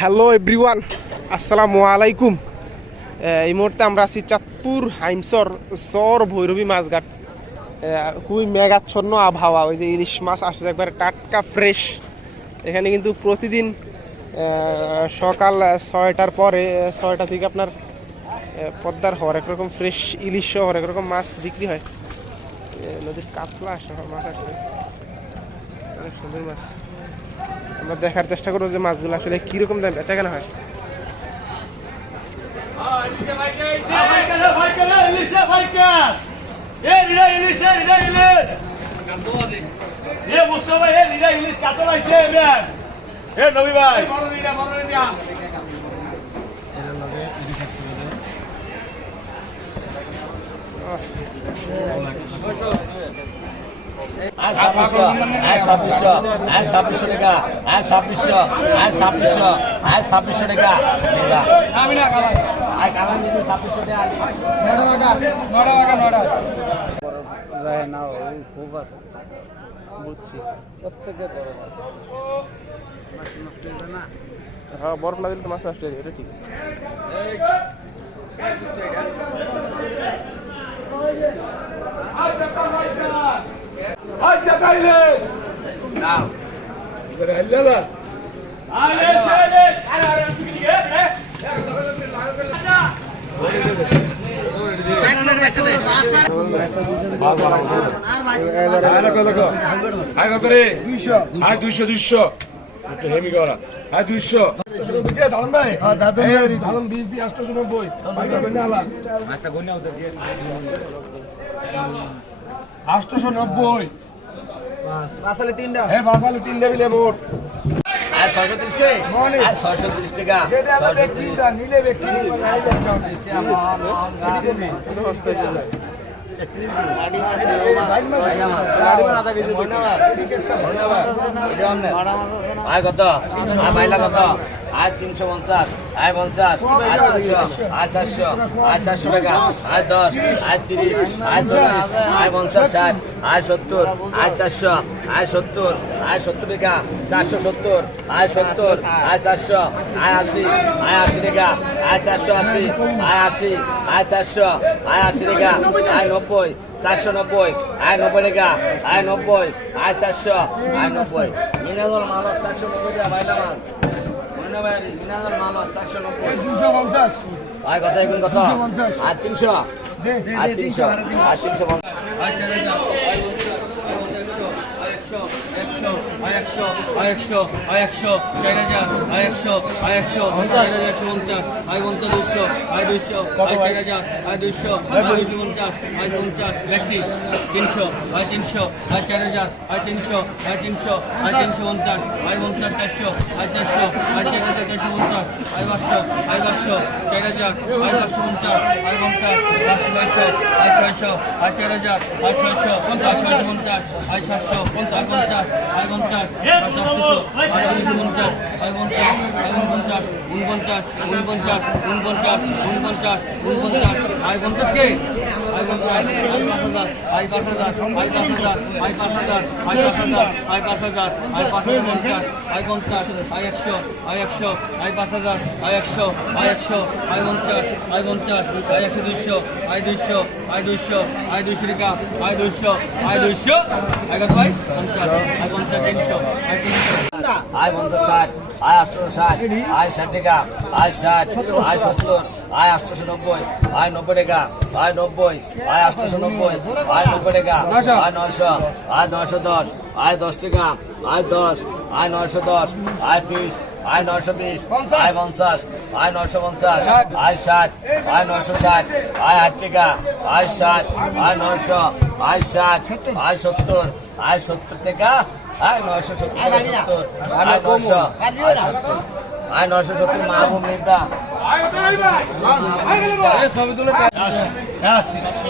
Hello everyone, আসসালামু আলাইকুম। এই মুহূর্তে আমরা আছি চাঁদপুর হাইমসর চর ভৈরবী মাছঘাট। খুবই মেঘাচ্ছন্ন আবহাওয়া, ওই যে ইলিশ মাছ আসছে একবারে টাটকা ফ্রেশ। এখানে কিন্তু প্রতিদিন সকাল 6টার পরে 6টা থেকে আপনার পদ্মার হরেক রকম ফ্রেশ ইলিশ সহ হরেক রকম মাছ বিক্রি হয়। নদীর কাতলা আসে, মাছ আসে, অনেক সুন্দর মাছ। আমরা দেখার চেষ্টা করবো যে মাছগুলো আসলে কিরকম দাম বেচা কেনা হয়। ছাব্বিশশো টাকা, 2600 টাকা। হ্যাঁ, বরফ না দিলে তো মাছ নষ্ট হয়ে যাবে, এটা ঠিক। আয় কত? আয় বাইলা কত? আয় 350, আয় 50, আয় 300, আয় 400, আয় 400 টাকা, আয় 10, আয় 30, আয় 40, আয় 50, 60, আয় 70, আয় 400, আয় 70, আয় 70 টাকা, 470, আয় 70, আয় 400, আয় 80, আয় 80 টাকা, আয় 480, আয় 80, আয় 400, আয় 80 টাকা, আয় 90, 490, আয় 90 টাকা, আয় 90, আয় 400, আয় 90। মিনাজল মাল 490 টাকা বাইলা মাছ। মিনাজল মাল 490, 250, আয় কত? এখন কত? আয় 300, আয় 300, আয় 350। আয় 50, আয় 860, আয় 60 টাকা, আয় 60, আয় 70, আয় 890, আয় 90 টাকা, আয় 90, আয় 890, আয় 90 টাকা, আয় 900, আয় 910, আয় 10 টাকা, আয় 10, আয় 910, আয় 20, আয় 920, আয় 50, আয় 950, আয় 60, আয় 960, আয় 8 টাকা, আয় 60, আয় 900, আয় 60, আয় 70, আয় 70 টাকা, আয় 970, আয় 900, আয় 970, আয় 970 মাহবুব মির্জা।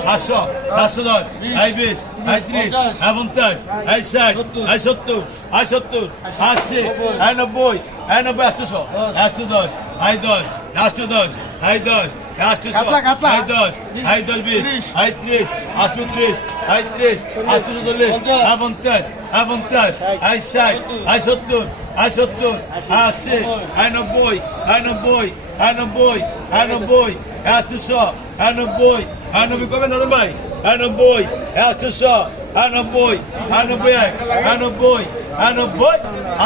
700, 710, আয় 20, আয় 30, আয় 50, আয় 60, আয় 70, আয় 70, 80, আয় 90, আয় 90, 800, 810, আয় 10, 810, আয় 10, 800, আয় 10, আয় 10, 20, আয় 30, 830, আয় 30, 840, আয় 50, আয় 50, আয় 60, আয় 70, আয় 70, আয় 80, আয় 90, আয় 90, আয় 90, আয় 90, আয় 800, আয় 90, আয় 90 করবেন দাদা ভাই, আয় 90, আয় 800, আয় 90, আয় 91, আয় 90, আয় 90,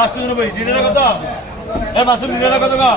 890, ডিনার কত? এ মাসুম ডিনার কত গো?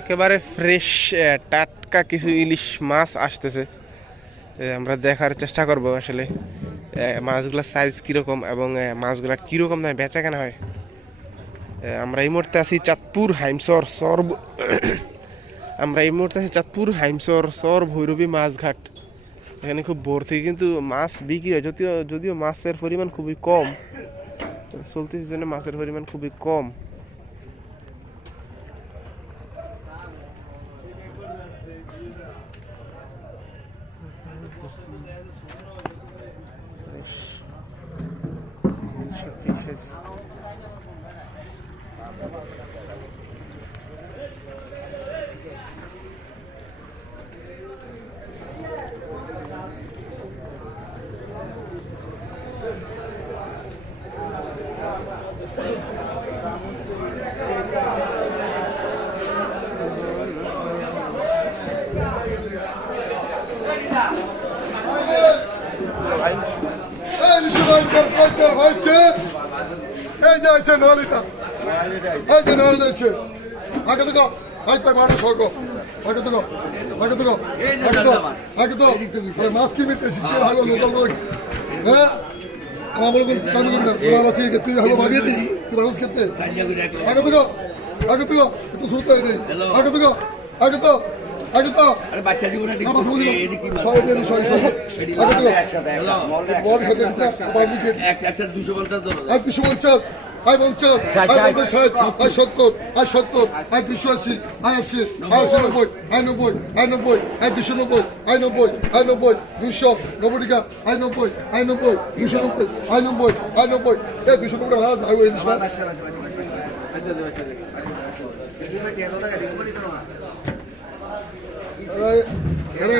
একেবারে ফ্রেশ টাটকা কিছু ইলিশ মাছ আসতেছে। আমরা দেখার চেষ্টা করব আসলে মাছগুলোর সাইজ কীরকম এবং মাছগুলা কীরকম না বেচা কেনা হয়। আমরা এই মুহূর্তে আছি চাঁদপুর হাইমসর সর ভৈরবী মাছঘাট। এখানে খুব ভর্তি, কিন্তু মাছ বিক্রি হয়, যদিও মাছের পরিমাণ খুবই কম, চলতি সিজনে মাছের পরিমাণ খুবই কম। এই যে আছে নলিটা, এই যে নলিটা আছে আগে তো আই তাই মাঠে সরক আগে তো মাছ কিনতে শিখতে ভালো লোকাল হ্যাঁ আমার বলুন কাম করুন না ওরা আছে তুই হলো ভাবিয়ে তুই মানুষ খেতে আগে তো একটু শুনতে দে আগে তো আরে বাচ্চা জীবন ঠিক সবাই দেরি সবাই আগে তো বল খেতে দিছ বাবু কে 150 $250 আর 250 I 50 I 50 I 70 I 70 I 280 I 80 I 90 I 90 I 90 I 290 I 90 I 90 200 90 টাকা আই 90 আই 90 290 আই 90 আই 90 এ 290 টাকা হাজ আই ইলিশ মাছ